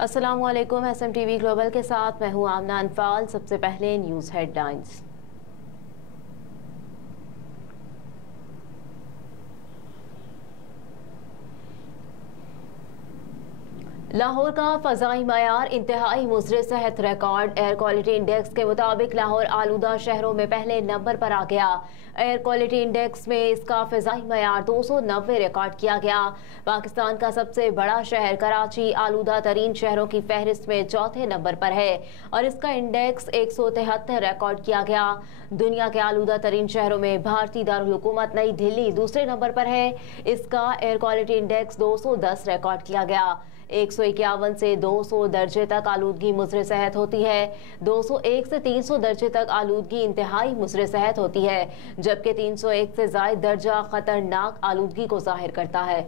अस्सलामुअलैकुम। SMTV global के साथ मैं हूं आमना अनफाल। सबसे पहले न्यूज़ हेडलाइंस। लाहौर का फ़ज़ाई मयार इंतहाई मुज़र्रिह सेहत रिकॉर्ड। एयर क्वालिटी इंडेक्स के मुताबिक लाहौर आलूदा शहरों में पहले नंबर पर आ गया। एयर क्वालिटी इंडेक्स में इसका फ़ज़ाई मयार 290 रिकॉर्ड किया गया। पाकिस्तान का सबसे बड़ा शहर कराची आलूदा तरीन शहरों की फहरिस्त में चौथे नंबर पर है और इसका इंडेक्स 173 रिकॉर्ड किया गया। दुनिया के आलूदा तरीन शहरों में भारतीय दारुल हुकूमत नई दिल्ली दूसरे नंबर पर है। इसका एयर क्वालिटी इंडेक्स 210 रिकॉर्ड किया गया। 151 से 200 दर्जे तक आलूदगी मुज़र्रिह सेहत होती है। 201 से 300 दर्जे तक आलूदगी इंतहाई मुज़र्रिह सेहत होती है, जबकि 301 से ज़ायद दर्जा खतरनाक आलूदगी को ज़ाहिर करता है।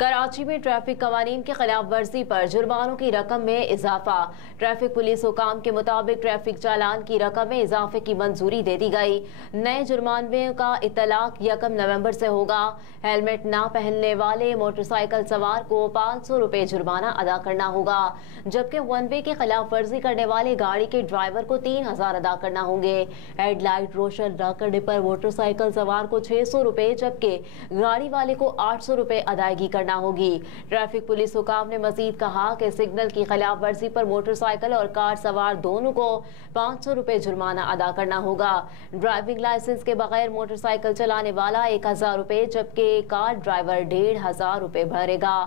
कराची में ट्रैफिक कवानीन की खिलाफ वर्जी पर जुर्मानों की रकम में इजाफा। ट्रैफिक पुलिस हुकाम के मुताबिक ट्रैफिक चालान की रकम में इजाफे की मंजूरी दे दी गई। नए जुर्माने का इतलाक 1 नवंबर से होगा। हेलमेट ना पहनने वाले मोटरसाइकिल सवार को 500 रुपए जुर्माना अदा करना होगा, जबकि वन वे की खिलाफ वर्जी करने वाले गाड़ी के ड्राइवर को 3000 अदा करना होंगे। हेडलाइट रोशन न करने पर मोटरसाइकिल सवार को 600 रुपए जबकि गाड़ी वाले को 800 रुपए अदायगी करना होगी। ट्रैफिक पुलिस हुकाम ने मजीद कहा कि सिग्नल की खिलाफ वर्जी पर मोटरसाइकिल और कार सवार दोनों को 500 रुपए जुर्माना अदा करना होगा। ड्राइविंग लाइसेंस के बगैर मोटरसाइकिल चलाने वाला 1000 रुपए जबकि कार ड्राइवर 1500 रुपए भरेगा।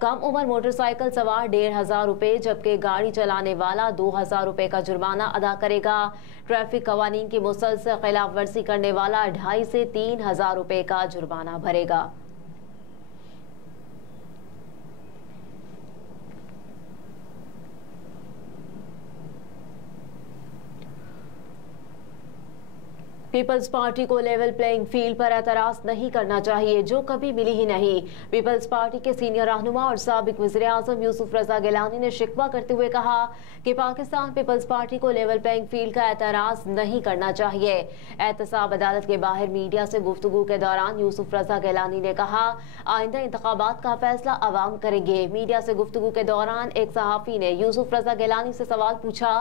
कम उम्र मोटरसाइकिल सवार 1500 रुपए जबकि गाड़ी चलाने वाला 2000 रुपए का जुर्माना अदा करेगा। ट्रैफिक कवानीन की मुसलसल खिलाफ वर्जी करने वाला 2500 से 3000 रुपए का जुर्माना भरेगा। पीपल्स पार्टी को लेवल प्लेइंग फील्ड पर एतराज नहीं करना चाहिए, जो कभी मिली ही नहीं। पीपल्स पार्टी के सीनियर रहनुमा और साबिक वज़ीर आज़म यूसुफ रज़ा गिलानी ने शिकवा करते हुए कहा कि पाकिस्तान पीपल्स पार्टी को लेवल प्लेइंग फील्ड का एतराज नहीं करना चाहिए। एहतसाब अदालत के बाहर मीडिया से गुफ्तगू के दौरान यूसुफ रज़ा गिलानी ने कहा, आइंदा इंतखाबात का फैसला अवाम करेंगे। मीडिया से गुफ्तगू के दौरान एक सहाफ़ी ने यूसुफ रज़ा गिलानी से सवाल पूछा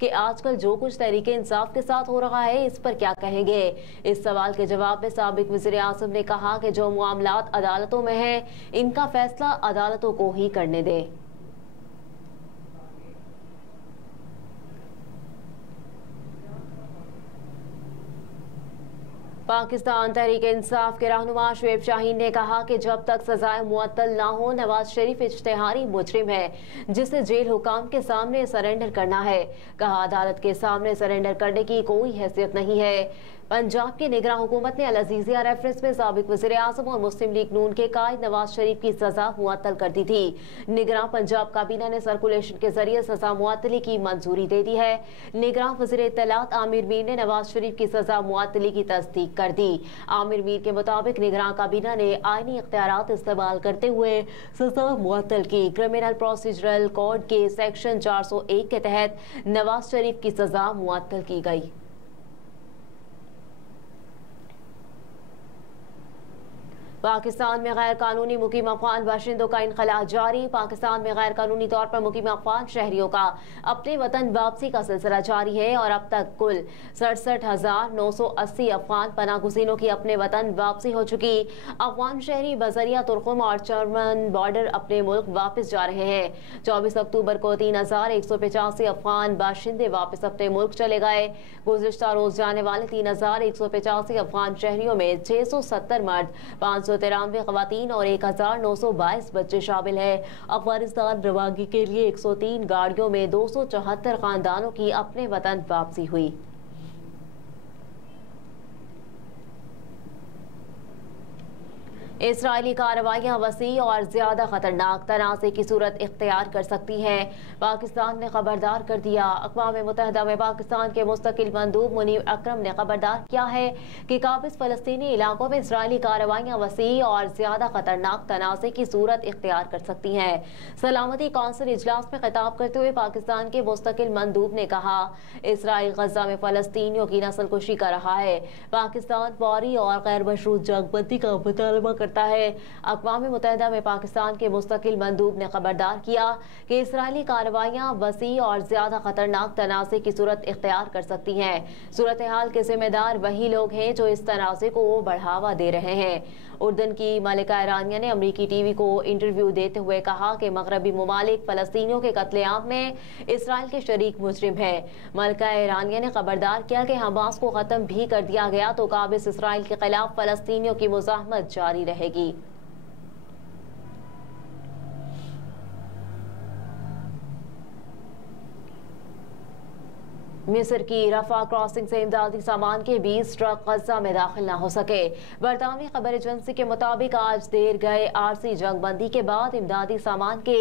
कि आजकल जो कुछ तहरीके इंसाफ के साथ हो रहा है, इस पर क्या कहेंगे। इस सवाल के जवाब में साबिक वज़ीर आज़म ने कहा कि जो मामलात अदालतों में हैं, इनका फैसला अदालतों को ही करने दे। पाकिस्तान तहरीक इंसाफ के रहनुमा शुएब शाहीन ने कहा कि जब तक सजाएं मुअत्तल ना हो, नवाज शरीफ इश्तेहारी मुजरिम है जिसे जेल हुकाम के सामने सरेंडर करना है। कहा, अदालत के सामने सरेंडर करने की कोई हैसियत नहीं है। पंजाब की निगरान हुकूमत ने अल अजीजिया रेफरेंस में साबिक वज़ीर आज़म और मुस्लिम लीग नून के कायद नवाज शरीफ की सजा मुअत्तल कर दी थी। निगरान पंजाब काबीना ने सर्कुलेशन के जरिए सजा मुअत्तली की मंजूरी दे दी है। निगरान वज़ीर इत्तलात आमिर मीर ने नवाज शरीफ की सजा मुअत्तली की तस्दीक कर दी। आमिर मीर के मुताबिक निगरान काबीना ने आईनी इख्तियारात इस्तेमाल करते हुए सजा मुअत्तल की। क्रिमिनल प्रोसीजरल कोड के सेक्शन 401 के तहत नवाज शरीफ की सजा मुअत्तल की गई। पाकिस्तान में गैर कानूनी मुकीम अफगान बाशिंदों का इनखला जारी। पाकिस्तान में गैर कानूनी तौर पर मुकीम अफगान शहरियों का अपने वतन वापसी का सिलसिला जारी है और अब तक कुल 67,980 अफगान पनाह गुज़ीनों की अपने वतन वापसी हो चुकी। अफगान शहरी बजरिया तुर्कुम और चर्मन बॉर्डर अपने मुल्क वापस जा रहे हैं। 24 अक्टूबर को 3185 अफगान बाशिंदे वापस अपने मुल्क चले गए। गुज़िश्ता रोज जाने वाले 3185 अफगान शहरियों में 670 मर्द, 593 खवातीन और 1922 बच्चे शामिल हैं। अफगानिस्तान रवानगी के लिए 103 गाड़ियों में 274 खानदानों की अपने वतन वापसी हुई। इसराइली कार्रवाइयाँ वसी और ज़्यादा खतरनाक तनाज़े की सूरत इख्तियार कर सकती हैं। पाकिस्तान ने खबरदार कर दिया। अक़वाम मुत्तहिदा में पाकिस्तान के मुस्तकिल मंदूब मुनीब अकरम ने खबरदार किया है कि काबिज़ फ़लस्तीनी इलाकों में इसराइली कार्रवाइयाँ वसी और ज़्यादा खतरनाक तनाज़े की सूरत इख्तियार कर सकती हैं। सलामती कौंसिल इजलास में खिताब करते हुए पाकिस्तान के मुस्तकिल मंदूब ने कहा, इसराइल गज़ा में फ़लस्तीनियों की नस्लकुशी कर रहा है। पाकिस्तान फौरी और गैर मशरूत जंगबंदी का मुतालबा करता है। अक़वाम मुत्तहिदा में पाकिस्तान के मुस्तकिल मंदूब ने खबरदार किया कि इसराइली कार्रवाइयाँ वसी और ज़्यादा खतरनाक तनाज़े की सूरत इख्तियार कर सकती हैं। सूरत हाल के जिम्मेदार वही लोग हैं जो इस तनाज़े को बढ़ावा दे रहे हैं। उर्दन की मलिका ईरानिया ने अमरीकी टीवी को इंटरव्यू देते हुए कहा कि मगरबी ममालिक फ़लस्तीनियों के कत्लेआम में इसराइल के शरीक मुजरिम है। मलिका ईरानिया ने खबरदार किया कि हमास को ख़त्म भी कर दिया गया तो काबिज़ इसराइल के खिलाफ फ़लस्तीनियों की मुज़ाहमत जारी रहेगी। मिस्र की रफा क्रॉसिंग से इमदादी सामान के 20 ट्रक गजा में दाखिल न हो सके। बरतानवी खबर एजेंसी के मुताबिक आज देर गए आरसी जंगबंदी के बाद इमदादी सामान के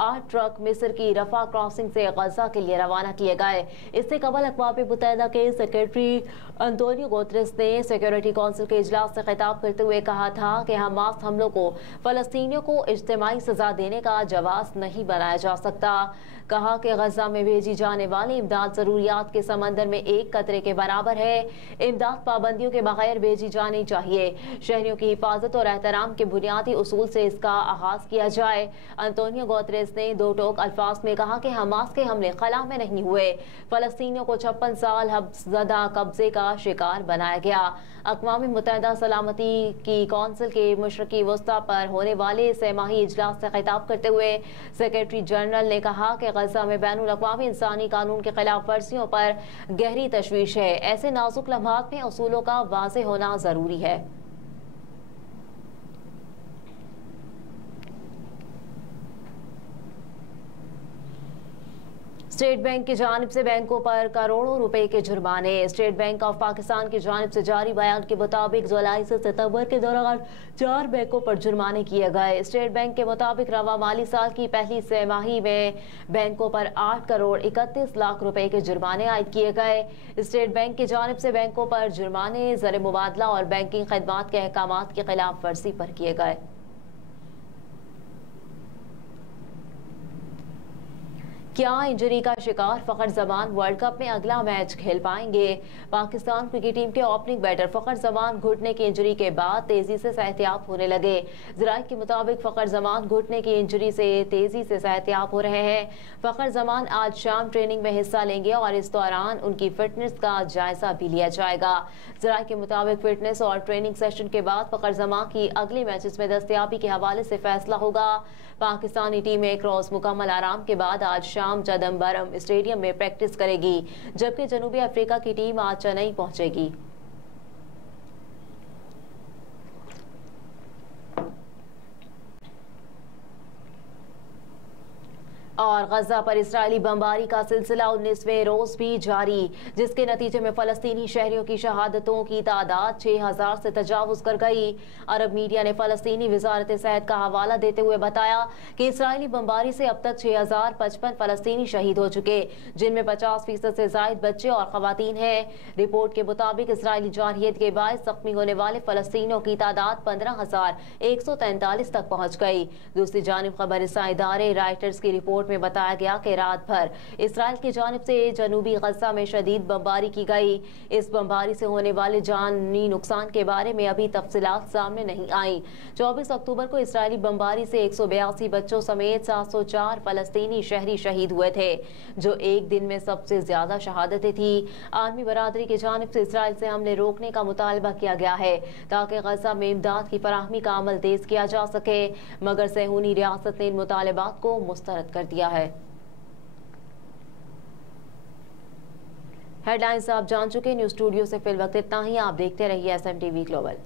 8 ट्रक मिस्र की रफा क्रॉसिंग से गजा के लिए रवाना किए गए। इससे कबल अक़वाम मुत्तहिदा के सेक्रेटरी अंतोनियो गुतेरेस ने सिक्योरिटी कौंसिल के इजलास से खिताब करते हुए कहा था कि हमास हमलों को फ़लस्तीनियों को इज्तिमाई सजा देने का जवाब नहीं बनाया जा सकता। कहा कि गजा में भेजी जाने वाली इमदाद ज़रूरियात के समंदर में एक कतरे के बराबर है। इमदाद पाबंदियों के बगैर भेजी जानी चाहिए। शहरियों की हिफाजत और एहतराम के बुनियादी उसूल से इसका आगाज किया जाए। अंतोनियो गुतेरेस ने दो टोक अल्फाज में कहा कि हमास के हमले खला में नहीं हुए, फ़लस्तीनियों को 56 साल हब्सज़दा कब्जे का शिकार बनाया गया। अक़वाम मुत्तहिदा सलामती की कौंसिल के मशरक़ी वस्ता पर होने वाले सहमाही इजलास से खिताब करते हुए सेक्रेटरी जनरल ने कहा कि गजा में बैनुल अक़वामी इंसानी कानून के खिलाफ वर्जियों पर गहरी तशवीश है। ऐसे नाजुक लम्हात में उसूलों का वाज़ेह होना ज़रूरी है। स्टेट बैंक की जानिब से बैंकों पर करोड़ों रुपए के जुर्माने। स्टेट बैंक ऑफ पाकिस्तान की जानिब से जारी बयान के मुताबिक जुलाई से सितंबर के दौरान 4 बैंकों पर जुर्माने किए गए। स्टेट बैंक के मुताबिक रवा माली साल की पहली छमाही में बैंकों पर 8 करोड़ 31 लाख रुपए के जुर्माने आयद किए गए। स्टेट बैंक की जानिब से बैंकों पर जुर्माने ज़र मुबादला और बैंकिंग खदमात के अहकामात की खिलाफ वर्जी पर किए गए। क्या इंजरी का शिकार फ़खर जमान वर्ल्ड कप में अगला मैच खेल पाएंगे? पाकिस्तान क्रिकेट टीम के ओपनिंग बैटर फ़खर जमान घुटने की इंजरी के बाद तेजी से सेहतियाब होने लगे। ज़राए के मुताबिक फ़खर जमान घुटने की इंजरी से तेजी से सेहतियाब हो रहे हैं। फ़खर जमान आज शाम ट्रेनिंग में हिस्सा लेंगे और इस दौरान उनकी फिटनेस का जायजा भी लिया जाएगा। ज़राए के मुताबिक फिटनेस और ट्रेनिंग सेशन के बाद फ़खर जमान की अगले मैचेस में दस्तयाबी के हवाले से फैसला होगा। पाकिस्तानी टीम एक रोज मुकम्मल आराम के बाद आज शाम चिदंबरम स्टेडियम में प्रैक्टिस करेगी, जबकि जनूबी अफ्रीका की टीम आज चेन्नई पहुंचेगी। और गजा पर इस्राएली बमबारी का सिलसिला 19वें रोज भी जारी, जिसके नतीजे में फलस्तीनी शहरियों की शहादतों की तादाद 6000 से तजावुज कर गई। अरब मीडिया ने फलस्तीनी वजारत सेहत का हवाला देते हुए बताया कि इस्राएली बमबारी से अब तक 6055 फलस्तीनी शहीद हो चुके, जिनमें 50% से जायद बच्चे और खवातीन हैं। रिपोर्ट के मुताबिक इस्राएली जारहियत के बायस जख्मी होने वाले फलस्तीनियों की तादाद 15143 तक पहुँच गई। दूसरी जानिब खबर इदारे राइटर्स की रिपोर्ट में बताया गया कि रात भर इसराइल की जानिब से जनूबी गजा में शदीद बमबारी की गई। इस बमबारी से होने वाले जानी नुकसान के बारे में अभी तफसीलात सामने नहीं आई। 24 अक्टूबर को इसराइली बमबारी से 182 बच्चों समेत 704 फलस्तीनी शहरी शहीद हुए थे, जो एक दिन में सबसे ज्यादा शहादतें थी। आलमी बरादरी की जानिब से इसराइल से हमले रोकने का मुतालबा किया गया है ताकि गजा में इमदाद की फराहमी का अमल तेज किया जा सके, मगर सहूनी रियासत ने इन मुतालबात को मुस्तरद कर दिया है। हेडलाइंस आप जान चुके। न्यूज़ स्टूडियो से फिलवक्त इतना ही। आप देखते रहिए SMTV ग्लोबल।